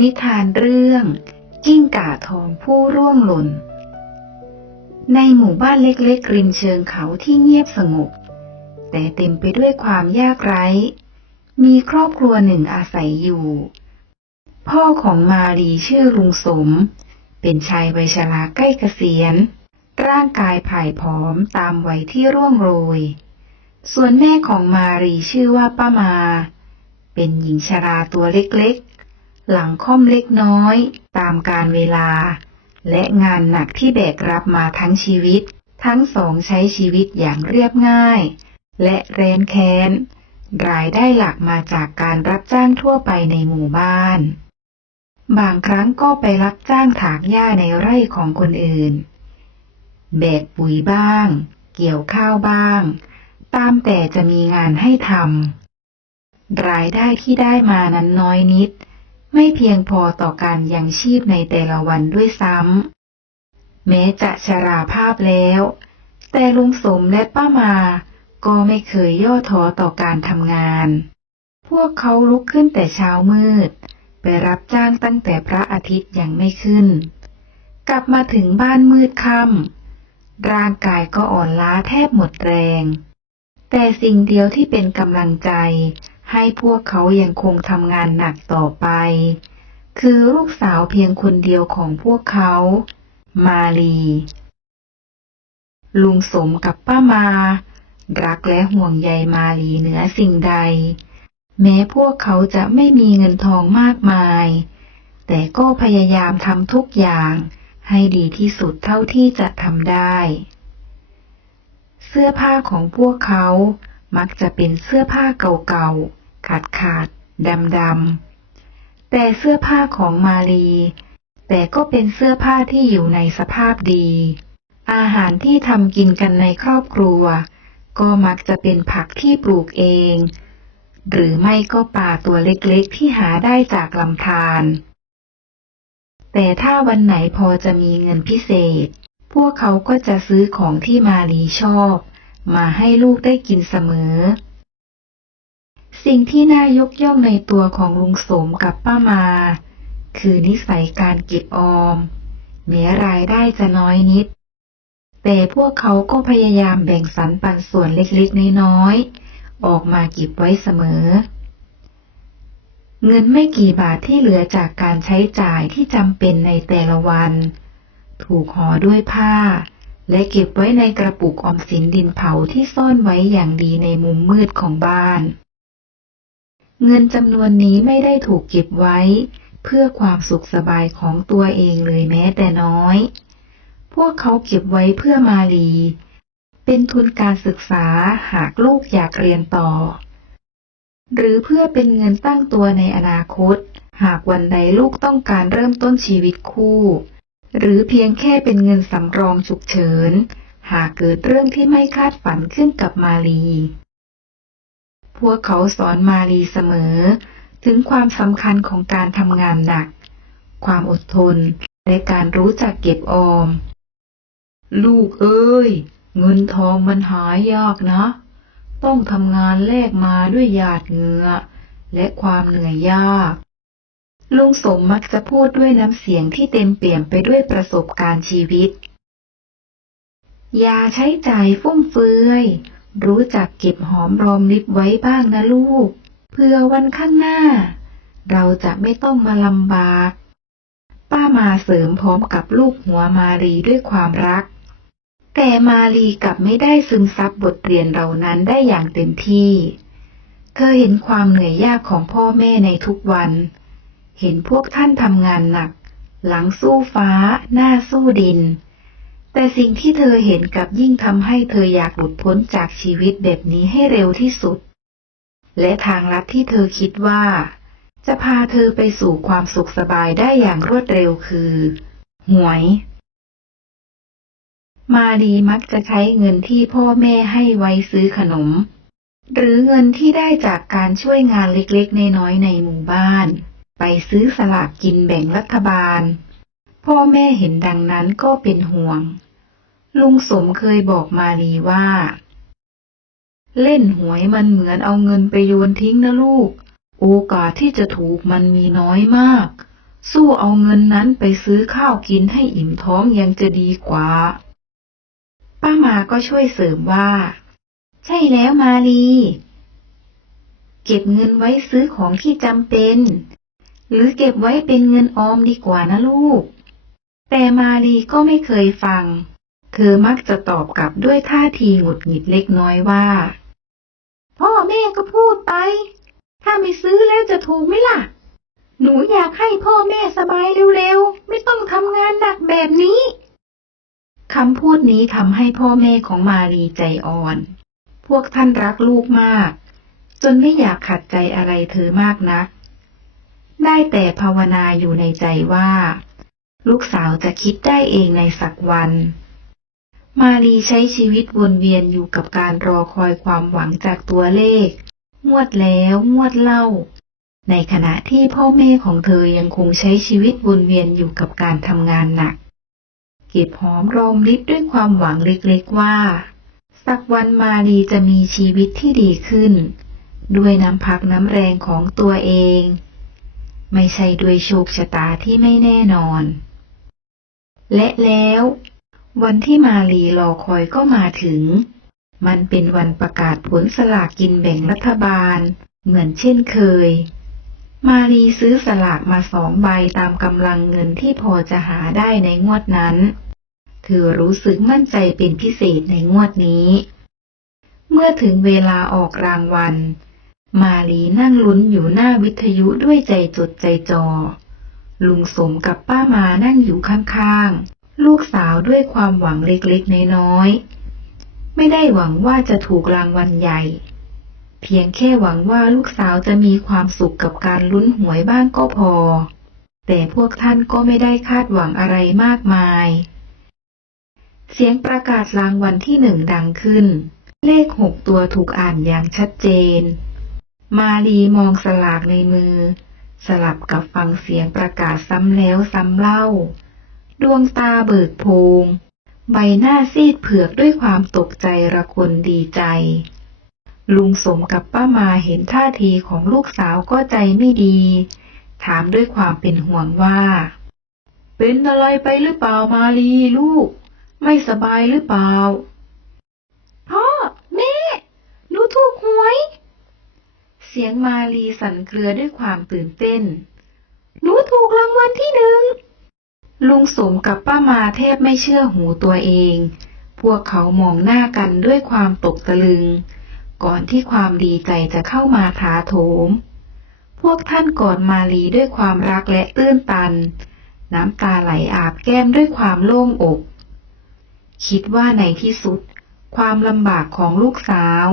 นิทานเรื่อง กิ้งก่าทองผู้ร่วงหล่น ในหมู่บ้านเล็กๆริมเชิงเขาที่เงียบสงบ แต่เต็มไปด้วยความยากไร้ มีครอบครัวหนึ่งอาศัยอยู่ พ่อของมารีชื่อลุงสม เป็นชายวัยชราใกล้เกษียณ ร่างกายผ่ายผอมตามวัยที่ร่วงโรย ส่วนแม่ของมารีชื่อว่าป้ามา เป็นหญิงชราตัวเล็กๆ หลังค่อมเล็กน้อยตามการเวลา และงานหนักที่แบกรับมาทั้งชีวิต ทั้งสองใช้ชีวิตอย่างเรียบง่าย และแร้นแค้น รายได้หลักมาจากการรับจ้างทั่วไปในหมู่บ้าน บางครั้งก็ไปรับจ้างถากหญ้าในไร่ของคนอื่น แบกปุ๋ยบ้าง เกี่ยวข้าวบ้าง ตามแต่จะมีงานให้ทำรายได้ที่ได้มานั้นน้อยนิด ไม่เพียงพอต่อการยังชีพในแต่ละวันด้วยซ้ำแม้จะชราภาพแล้ว แต่ลุงสมและป้ามา ก็ไม่เคยย่อท้อต่อการทำงาน พวกเขาลุกขึ้นแต่เช้ามืด ไปรับจ้างตั้งแต่พระอาทิตย์ยังไม่ขึ้น กลับมาถึงบ้านมืดค่ำร่างกายก็อ่อนล้าแทบหมดแรง แต่สิ่งเดียวที่เป็นกำลังใจ ให้พวกเขายังคงทำงานหนักต่อไป คือลูกสาวเพียงคนเดียวของพวกเขา มาลีลุงสมกับป้ามา รักและห่วงใยมาลีเหนือสิ่งใด แม้พวกเขาจะไม่มีเงินทองมากมาย แต่ก็พยายามทำทุกอย่างให้ดีที่สุดเท่าที่จะทำได้ เสื้อผ้าของพวกเขามักจะเป็นเสื้อผ้าเก่าๆ ขาดขาดดำดำแต่เสื้อผ้าของมาลี แต่ก็เป็นเสื้อผ้าที่อยู่ในสภาพดี อาหารที่ทำกินกันในครอบครัว ก็มักจะเป็นผักที่ปลูกเอง หรือไม่ก็ปลาตัวเล็กๆที่หาได้จากลำธารแต่ถ้าวันไหนพอจะมีเงินพิเศษ พวกเขาก็จะซื้อของที่มาลีชอบ มาให้ลูกได้กินเสมอ สิ่งที่น่ายกย่องในตัวของลุงสมกับป้ามา คือนิสัยการเก็บออม แม้รายได้จะน้อยนิด แต่พวกเขาก็พยายามแบ่งสรรปันส่วนเล็กๆ น้อยๆ ออกมาเก็บไว้เสมอ เงินไม่กี่บาทที่เหลือจากการใช้จ่ายที่จำเป็นในแต่ละวัน ถูกห่อด้วยผ้า และเก็บไว้ในกระปุกออมสินดินเผาที่ซ่อนไว้อย่างดีในมุมมืดของบ้าน เงินจำนวนนี้ไม่ได้ถูกเก็บไว้ เพื่อความสุขสบายของตัวเองเลยแม้แต่น้อย พวกเขาเก็บไว้เพื่อมาลี เป็นทุนการศึกษาหากลูกอยากเรียนต่อ หรือเพื่อเป็นเงินตั้งตัวในอนาคต หากวันใดลูกต้องการเริ่มต้นชีวิตคู่ หรือเพียงแค่เป็นเงินสำรองฉุกเฉิน หากเกิดเรื่องที่ไม่คาดฝันขึ้นกับมาลี พวกเขาสอนมาลีเสมอ ถึงความสำคัญของการทำงานหนัก ความอดทน และการรู้จักเก็บออม ลูกเอ้ย เงินทองมันหายยากนะ ต้องทำงานแลกมาด้วยหยาดเหงื่อและความเหนื่อยยากลุงสมมักจะพูดด้วยน้ำเสียงที่เต็มเปี่ยมไปด้วยประสบการณ์ชีวิต อย่าใช้จ่ายฟุ่มเฟือย รู้จักเก็บหอมรอมริบไว้บ้างนะลูก เพื่อวันข้างหน้า เราจะไม่ต้องมาลำบาก ป้ามาเสริมพร้อมกับลูกหัวมารีด้วยความรัก แต่มาลีกลับไม่ได้ซึมซับบทเรียนเหล่านั้นได้อย่างเต็มที่ เธอเห็นความเหนื่อยยากของพ่อแม่ในทุกวัน เห็นพวกท่านทำงานหนัก หลังสู้ฟ้า หน้าสู้ดิน แต่สิ่งที่เธอเห็นกับยิ่งทำให้เธออยากหลุดพ้นจากชีวิตแบบนี้ให้เร็วที่สุด และทางลัดที่เธอคิดว่า จะพาเธอไปสู่ความสุขสบายได้อย่างรวดเร็วคือ หวย มารีมักจะใช้เงินที่พ่อแม่ให้ไว้ซื้อขนม หรือเงินที่ได้จากการช่วยงานเล็กๆ น้อยๆในหมู่บ้าน ไปซื้อสลากกินแบ่งรัฐบาล พ่อแม่เห็นดังนั้นก็เป็นห่วง ลุงสมเคยบอกมารีว่า เล่นหวยมันเหมือนเอาเงินไปโยนทิ้งนะลูก โอกาสที่จะถูกมันมีน้อยมาก สู้เอาเงินนั้นไปซื้อข้าวกินให้อิ่มท้องยังจะดีกว่า ป้ามาก็ช่วยเสริมว่า ใช่แล้วมาลีเก็บเงินไว้ซื้อของที่จำเป็น หรือเก็บไว้เป็นเงินออมดีกว่านะลูก แต่มาลีก็ไม่เคยฟัง เธอมักจะตอบกลับด้วยท่าทีหงุดหงิดเล็กน้อยว่า พ่อแม่ก็พูดไป ถ้าไม่ซื้อแล้วจะถูกไหมล่ะ หนูอยากให้พ่อแม่สบายเร็วๆ ไม่ต้องทำงานหนักแบบนี้คำพูดนี้ทำให้พ่อแม่ของมารีใจอ่อน พวกท่านรักลูกมาก จนไม่อยากขัดใจอะไรเธอมากนัก ได้แต่ภาวนาอยู่ในใจว่า ลูกสาวจะคิดได้เองในสักวัน มารีใช้ชีวิตวนเวียนอยู่กับการรอคอยความหวังจากตัวเลข งวดแล้วงวดเล่า ในขณะที่พ่อแม่ของเธอยังคงใช้ชีวิตวนเวียนอยู่กับการทำงานหนัก เก็บหอมรอมริบด้วยความหวังเล็กๆว่า สักวันมารีจะมีชีวิตที่ดีขึ้น ด้วยน้ำพักน้ำแรงของตัวเองไม่ใช่ด้วยโชคชะตาที่ไม่แน่นอน และแล้ว วันที่มาลีรอคอยก็มาถึง มันเป็นวันประกาศผลสลากกินแบ่งรัฐบาล เหมือนเช่นเคย มารีซื้อสลากมาสองใบตามกำลังเงินที่พอจะหาได้ในงวดนั้น เธอรู้สึกมั่นใจเป็นพิเศษในงวดนี้ เมื่อถึงเวลาออกรางวัล มาลีนั่งลุ้นอยู่หน้าวิทยุด้วยใจจดใจจ่อ ลุงสมกับป้ามานั่งอยู่ข้างๆ ลูกสาวด้วยความหวังเล็กๆ น้อยๆ ไม่ได้หวังว่าจะถูกรางวัลใหญ่ เพียงแค่หวังว่าลูกสาวจะมีความสุขกับการลุ้นหวยบ้างก็พอ แต่พวกท่านก็ไม่ได้คาดหวังอะไรมากมาย เสียงประกาศรางวัลที่หนึ่งดังขึ้น เลขหกตัวถูกอ่านอย่างชัดเจน มาลีมองสลากในมือ สลับกับฟังเสียงประกาศซ้ำแล้วซ้ำเล่า ดวงตาเบิกโพง ใบหน้าซีดเผือกด้วยความตกใจระคนดีใจ ลุงสมกับป้ามาเห็นท่าทีของลูกสาวก็ใจไม่ดี ถามด้วยความเป็นห่วงว่า เป็นอะไรไปหรือเปล่ามาลีลูก ไม่สบายหรือเปล่า พ่อ แม่ หนูถูกหวย เสียงมาลีสั่นเครือด้วยความตื่นเต้น หนูถูกรางวัลที่หนึ่ง ลุงสมกับป้ามาแทบไม่เชื่อหูตัวเอง พวกเขามองหน้ากันด้วยความตกตะลึง ก่อนที่ความดีใจจะเข้ามาถาโถม พวกท่านกอดมาลีด้วยความรักและตื้นตัน น้ำตาไหลอาบแก้มด้วยความโล่งอก คิดว่าในที่สุด ความลำบากของลูกสาว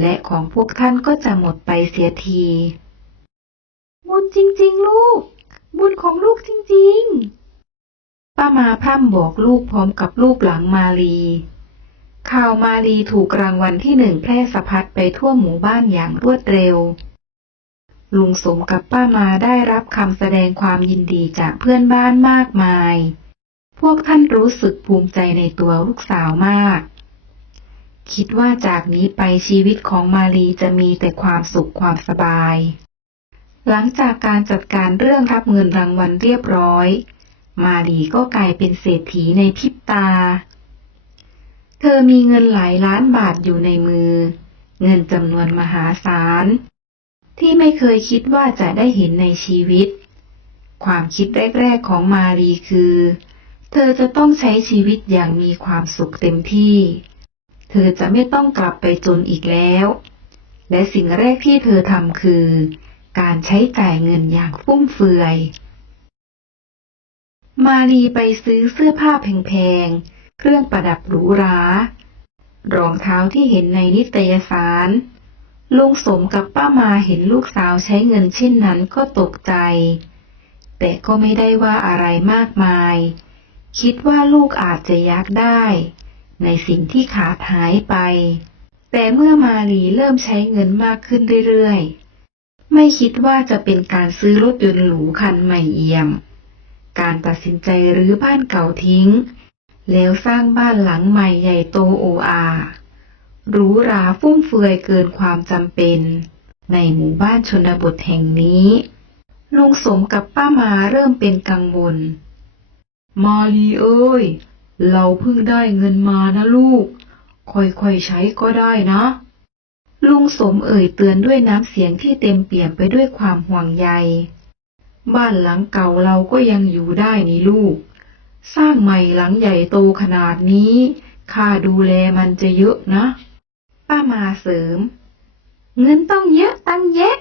และของพวกท่านก็จะหมดไปเสียที บุญจริง ๆ ลูก บุญของลูกจริง ๆ ป้ามาพร่ำบอกลูกพร้อมกับรูปหลังมาลี ข่าวมาลีถูกรางวัลที่หนึ่งแพร่สะพัดไปทั่วหมู่บ้านอย่างรวดเร็ว ลุงสมกับป้ามาได้รับคำแสดงความยินดีจากเพื่อนบ้านมากมาย พวกท่านรู้สึกภูมิใจในตัวลูกสาวมาก คิดว่าจากนี้ไปชีวิตของมาลีจะมีแต่ความสุขความสบาย หลังจากการจัดการเรื่องรับเงินรางวัลเรียบร้อย มาลีก็กลายเป็นเศรษฐีในพริบตา เธอมีเงินหลายล้านบาทอยู่ในมือ เงินจำนวนมหาศาล ที่ไม่เคยคิดว่าจะได้เห็นในชีวิต ความคิดแรกๆของมารีคือ เธอจะต้องใช้ชีวิตอย่างมีความสุขเต็มที่ เธอจะไม่ต้องกลับไปจนอีกแล้ว และสิ่งแรกที่เธอทำคือ การใช้จ่ายเงินอย่างฟุ่มเฟือย มารีไปซื้อเสื้อผ้าแพงๆ เครื่องประดับหรูหรารองเท้าที่เห็นในนิตยสาร ลุงสมกับป้ามาเห็นลูกสาวใช้เงินเช่นนั้นก็ตกใจ แต่ก็ไม่ได้ว่าอะไรมากมาย คิดว่าลูกอาจจะยากได้ ในสิ่งที่ขาดหายไป แต่เมื่อมาลีเริ่มใช้เงินมากขึ้นเรื่อยๆ ไม่คิดว่าจะเป็นการซื้อรถยนต์หรูคันใหม่เอี่ยม การตัดสินใจรื้อบ้านเก่าทิ้ง แล้วสร้างบ้านหลังใหม่ใหญ่โตโออาหรูหราฟุ่มเฟือยเกินความจำเป็น ในหมู่บ้านชนบทแห่งนี้ลุงสมกับป้ามาเริ่มเป็นกังวลมาลีเอ้ย เราเพิ่งได้เงินมานะลูก ค่อยๆใช้ก็ได้นะ ลุงสมเอ่ยเตือนด้วยน้ำเสียงที่เต็มเปี่ยมไปด้วยความห่วงใย บ้านหลังเก่าเราก็ยังอยู่ได้นี่ลูก สร้างใหม่หลังใหญ่โตขนาดนี้ ค่าดูแลมันจะเยอะนะ ป้ามาเสริม เงินต้องเยอะตั้งแยะ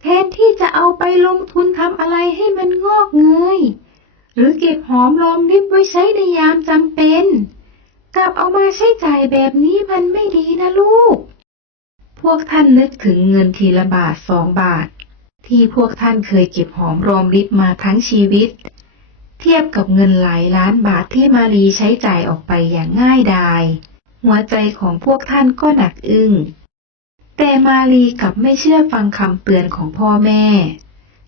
แทนที่จะเอาไปลงทุนทำอะไรให้มันงอกเงย หรือเก็บหอมรอมริบไว้ใช้ในยามจำเป็น กลับเอามาใช้จ่ายแบบนี้มันไม่ดีนะลูก พวกท่านนึกถึงเงินทีละบาทสองบาท ที่พวกท่านเคยเก็บหอมรอมริบมาทั้งชีวิต เทียบกับเงินหลายล้านบาทที่มารีใช้จ่ายออกไปอย่างง่ายดายหัวใจของพวกท่านก็หนักอึ้งแต่มารีกลับไม่เชื่อฟังคำเตือนของพ่อแม่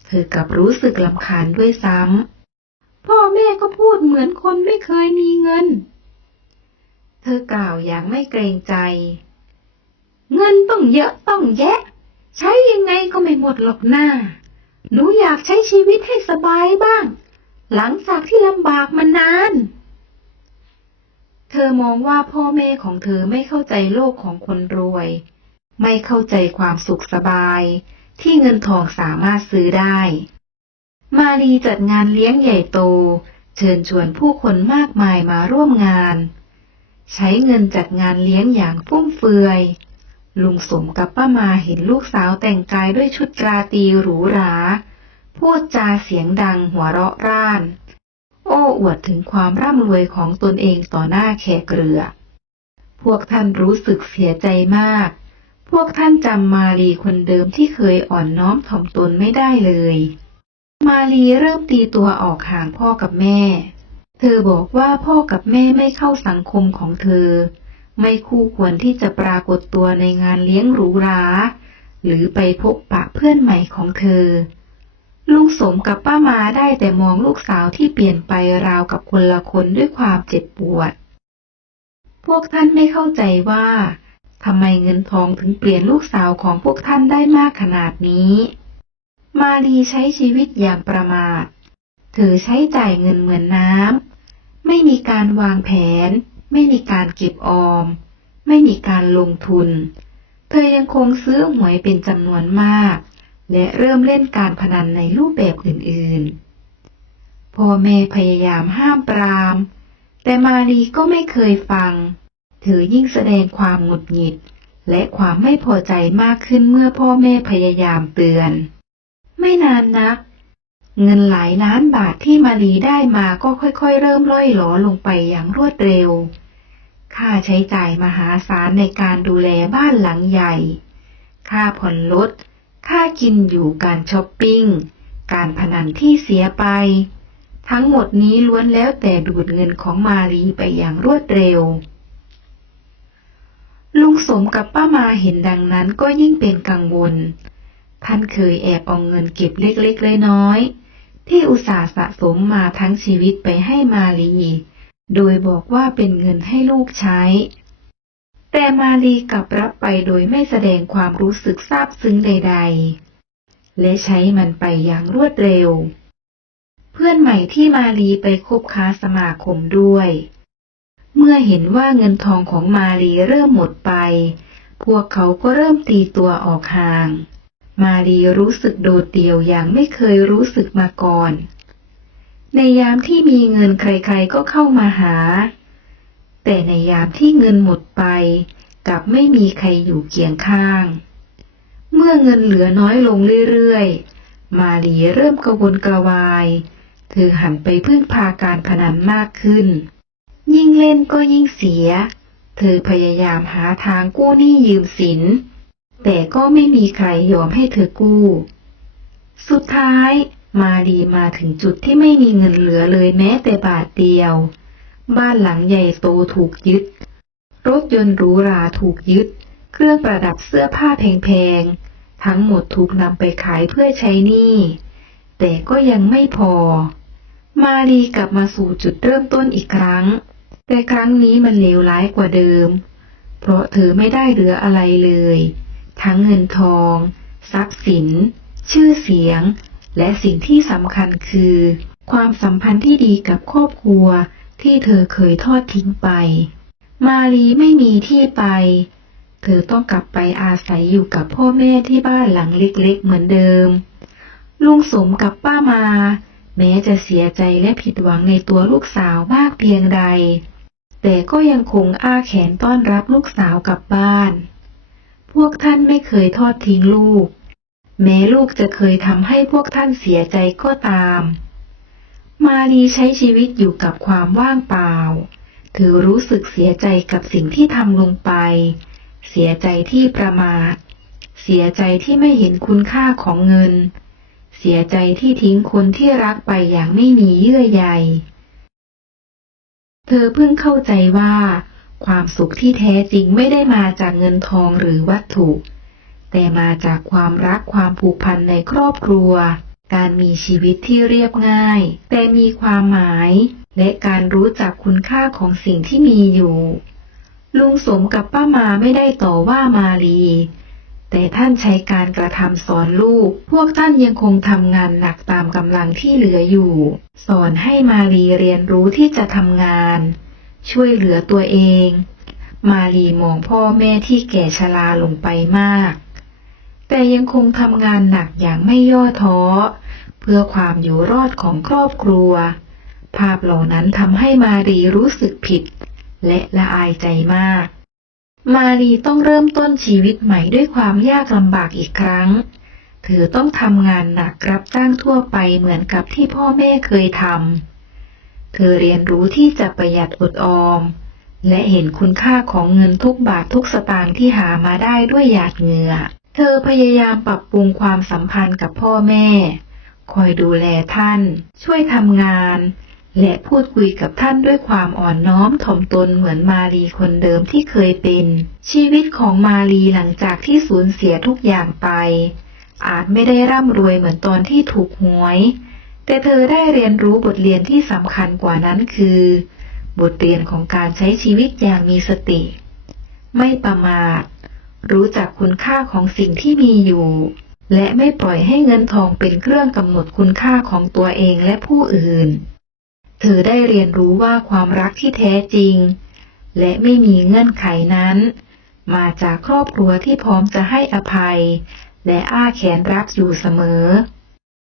เธอกลับรู้สึกลำคาญด้วยซ้ำ พ่อแม่ก็พูดเหมือนคนไม่เคยมีเงิน เธอกล่าวอย่างไม่เกรงใจ เงินต้องเยอะต้องแยะ ใช้ยังไงก็ไม่หมดหรอกหน้า หนูอยากใช้ชีวิตให้สบายบ้าง หลังจากที่ลำบากมานาน เธอมองว่าพ่อแม่ของเธอไม่เข้าใจโลกของคนรวย ไม่เข้าใจความสุขสบาย ที่เงินทองสามารถซื้อได้ มารีจัดงานเลี้ยงใหญ่โต เชิญชวนผู้คนมากมายมาร่วมงาน ใช้เงินจัดงานเลี้ยงอย่างฟุ่มเฟือย ลุงสมกับป้ามาเห็นลูกสาวแต่งกายด้วยชุดราตรีหรูหรา พูดจาเสียงดังหัวเราะร่าน โอ้อวดถึงความร่ำรวยของตนเองต่อหน้าแขกเรือ พวกท่านรู้สึกเสียใจมาก พวกท่านจำมารีคนเดิมที่เคยอ่อนน้อมถ่อมตนไม่ได้เลย มารีเริ่มตีตัวออกห่างพ่อกับแม่ เธอบอกว่าพ่อกับแม่ไม่เข้าสังคมของเธอ ไม่คู่ควรที่จะปรากฏตัวในงานเลี้ยงหรูหรา หรือไปพบปะเพื่อนใหม่ของเธอ ลุงสมกับป้ามาได้แต่มองลูกสาวที่เปลี่ยนไปราวกับคนละคนด้วยความเจ็บปวด พวกท่านไม่เข้าใจว่าทำไมเงินทองถึงเปลี่ยนลูกสาวของพวกท่านได้มากขนาดนี้ มารีใช้ชีวิตอย่างประมาทเธอใช้จ่ายเงินเหมือนน้ำ ไม่มีการวางแผน ไม่มีการเก็บออม ไม่มีการลงทุน เธอยังคงซื้อหวยเป็นจำนวนมาก และเริ่มเล่นการพนันในรูปแบบอื่นๆ พ่อแม่พยายามห้ามปราม แต่มารีก็ไม่เคยฟัง เธอยิ่งแสดงความหงุดหงิด และความไม่พอใจมากขึ้นเมื่อพ่อแม่พยายามเตือน ไม่นานนัก เงินหลายล้านบาทที่มารีได้มาก็ค่อยๆ เริ่มล่อยหลอลงไปอย่างรวดเร็ว ค่าใช้จ่ายมหาศาลในการดูแลบ้านหลังใหญ่ ค่าผ่อนรถ ค่ากินอยู่การช้อปปิ้ง การพนันที่เสียไป ทั้งหมดนี้ล้วนแล้วแต่ดูดเงินของมารีไปอย่างรวดเร็วลุงสมกับป้ามาเห็นดังนั้นก็ยิ่งเป็นกังวล ท่านเคยแอบเอาเงินเก็บเล็กๆน้อยๆที่อุตส่าห์สะสมมาทั้งชีวิตไปให้มาลี โดยบอกว่าเป็นเงินให้ลูกใช้ แต่มาลีกลับรับไปโดยไม่แสดงความรู้สึกซาบซึ้งใด ๆ และใช้มันไปอย่างรวดเร็ว เพื่อนใหม่ที่มาลีไปคบค้าสมาคมด้วย เมื่อเห็นว่าเงินทองของมาลีเริ่มหมดไป พวกเขาก็เริ่มตีตัวออกห่าง มารีรู้สึกโดดเดี่ยวอย่างไม่เคยรู้สึกมาก่อน ในยามที่มีเงินใครๆก็เข้ามาหา แต่ในยามที่เงินหมดไปกลับไม่มีใครอยู่เคียงข้าง เมื่อเงินเหลือน้อยลงเรื่อยๆ มารีเริ่มกระวนกระวาย เธอหันไปพึ่งพาการพนันมากขึ้น ยิ่งเล่นก็ยิ่งเสีย เธอพยายามหาทางกู้หนี้ยืมสิน แต่ก็ไม่มีใครยอมให้เธอกู้ สุดท้ายมารีมาถึงจุดที่ไม่มีเงินเหลือเลยแม้แต่บาทเดียว บ้านหลังใหญ่โตถูกยึด รถยนต์หรูหราถูกยึด เครื่องประดับเสื้อผ้าแพงๆ ทั้งหมดถูกนำไปขายเพื่อใช้หนี้แต่ก็ยังไม่พอ มารีกลับมาสู่จุดเริ่มต้นอีกครั้ง แต่ครั้งนี้มันเลวร้ายกว่าเดิม เพราะเธอไม่ได้เหลืออะไรเลย ทั้งเงินทอง ทรัพย์สิน ชื่อเสียง และสิ่งที่สำคัญคือ ความสัมพันธ์ที่ดีกับครอบครัวที่เธอเคยทอดทิ้งไป มาลีไม่มีที่ไป เธอต้องกลับไปอาศัยอยู่กับพ่อแม่ที่บ้านหลังเล็กๆเหมือนเดิม ลุงสมกับป้ามา แม้จะเสียใจและผิดหวังในตัวลูกสาวมากเพียงใด แต่ก็ยังคงอ้าแขนต้อนรับลูกสาวกลับบ้าน พวกท่านไม่เคยทอดทิ้งลูก แม้ลูกจะเคยทำให้พวกท่านเสียใจก็ตาม มาลีใช้ชีวิตอยู่กับความว่างเปล่า เธอรู้สึกเสียใจกับสิ่งที่ทำลงไป เสียใจที่ประมาท เสียใจที่ไม่เห็นคุณค่าของเงิน เสียใจที่ทิ้งคนที่รักไปอย่างไม่มีเยื่อใย เธอเพิ่งเข้าใจว่า ความสุขที่แท้จริงไม่ได้มาจากเงินทองหรือวัตถุ แต่มาจากความรักความผูกพันในครอบครัว การมีชีวิตที่เรียบง่าย แต่มีความหมาย และการรู้จักคุณค่าของสิ่งที่มีอยู่ ลุงสมกับป้ามาไม่ได้ต่อว่ามาลีแต่ท่านใช้การกระทำสอนลูก พวกท่านยังคงทำงานหนักตามกำลังที่เหลืออยู่ สอนให้มาลีเรียนรู้ที่จะทำงาน ช่วยเหลือตัวเอง มาลีมองพ่อแม่ที่แก่ชราลงไปมาก แต่ยังคงทำงานหนักอย่างไม่ย่อท้อ เพื่อความอยู่รอดของครอบครัว ภาพเหล่านั้นทำให้มารีรู้สึกผิด และละอายใจมาก มารีต้องเริ่มต้นชีวิตใหม่ด้วยความยากลำบากอีกครั้ง เธอต้องทำงานหนักรับจ้างทั่วไปเหมือนกับที่พ่อแม่เคยทำ เธอเรียนรู้ที่จะประหยัดอดออม และเห็นคุณค่าของเงินทุกบาททุกสตางค์ที่หามาได้ด้วยหยาดเหงื่อ เธอพยายามปรับปรุงความสัมพันธ์กับพ่อแม่ คอยดูแลท่าน ช่วยทำงาน และพูดคุยกับท่านด้วยความอ่อนน้อมถ่อมตนเหมือนมาลีคนเดิมที่เคยเป็น ชีวิตของมาลีหลังจากที่สูญเสียทุกอย่างไป อาจไม่ได้ร่ำรวยเหมือนตอนที่ถูกหวย แต่เธอได้เรียนรู้บทเรียนที่สำคัญกว่านั้นคือ บทเรียนของการใช้ชีวิตอย่างมีสติ ไม่ประมาท รู้จักคุณค่าของสิ่งที่มีอยู่ และไม่ปล่อยให้เงินทองเป็นเครื่องกำหนดคุณค่าของตัวเองและผู้อื่น เธอได้เรียนรู้ว่าความรักที่แท้จริง และไม่มีเงื่อนไขนั้น มาจากครอบครัวที่พร้อมจะให้อภัย และอ้าแขนรับอยู่เสมอ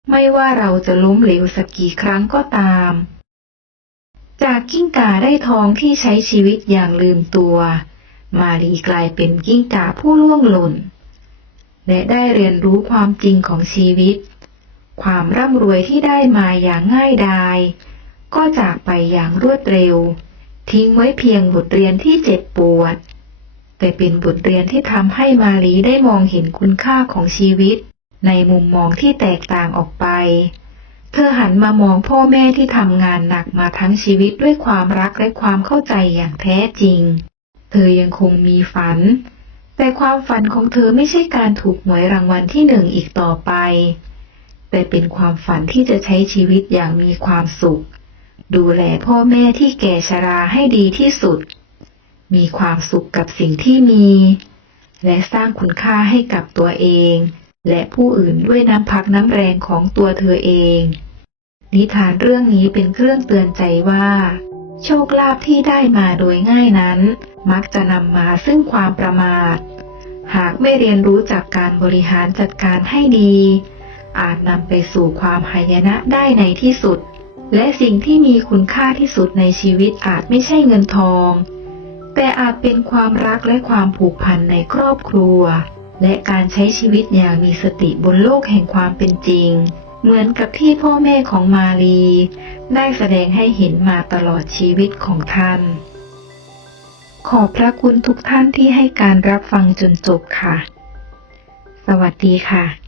ไม่ว่าเราจะล้มเหลวสักกี่ครั้งก็ตาม จากกิ้งก่าได้ทองที่ใช้ชีวิตอย่างลืมตัว มารีกลายเป็นกิ้งก่าผู้ล่วงหล่น และได้เรียนรู้ความจริงของชีวิต ความร่ำรวยที่ได้มาอย่างง่ายดาย ก็จากไปอย่างรวดเร็ว ทิ้งไว้เพียงบทเรียนที่เจ็บปวด แต่เป็นบทเรียนที่ทำให้มาลีได้มองเห็นคุณค่าของชีวิต ในมุมมองที่แตกต่างออกไป เธอหันมามองพ่อแม่ที่ทำงานหนักมาทั้งชีวิตด้วยความรักและความเข้าใจอย่างแท้จริง เธอยังคงมีฝัน แต่ความฝันของเธอไม่ใช่การถูกหวยรางวัลที่หนึ่งอีกต่อไป แต่เป็นความฝันที่จะใช้ชีวิตอย่างมีความสุข ดูแลพ่อแม่ที่แก่ชราให้ดีที่สุด มีความสุขกับสิ่งที่มี และสร้างคุณค่าให้กับตัวเอง และผู้อื่นด้วยน้ำพักน้ำแรงของตัวเธอเอง นิทานเรื่องนี้เป็นเครื่องเตือนใจว่า โชคลาภที่ได้มาโดยง่ายนั้น มักจะนำมาซึ่งความประมาท หากไม่เรียนรู้จากการบริหารจัดการให้ดี อาจนำไปสู่ความหายนะได้ในที่สุด และสิ่งที่มีคุณค่าที่สุดในชีวิตอาจไม่ใช่เงินทอง แต่อาจเป็นความรักและความผูกพันในครอบครัว และการใช้ชีวิตอย่างมีสติบนโลกแห่งความเป็นจริง เหมือนกับที่พ่อแม่ของมาลีได้แสดงให้เห็นมาตลอดชีวิตของท่าน ขอบพระคุณทุกท่านที่ให้การรับฟังจนจบค่ะ สวัสดีค่ะ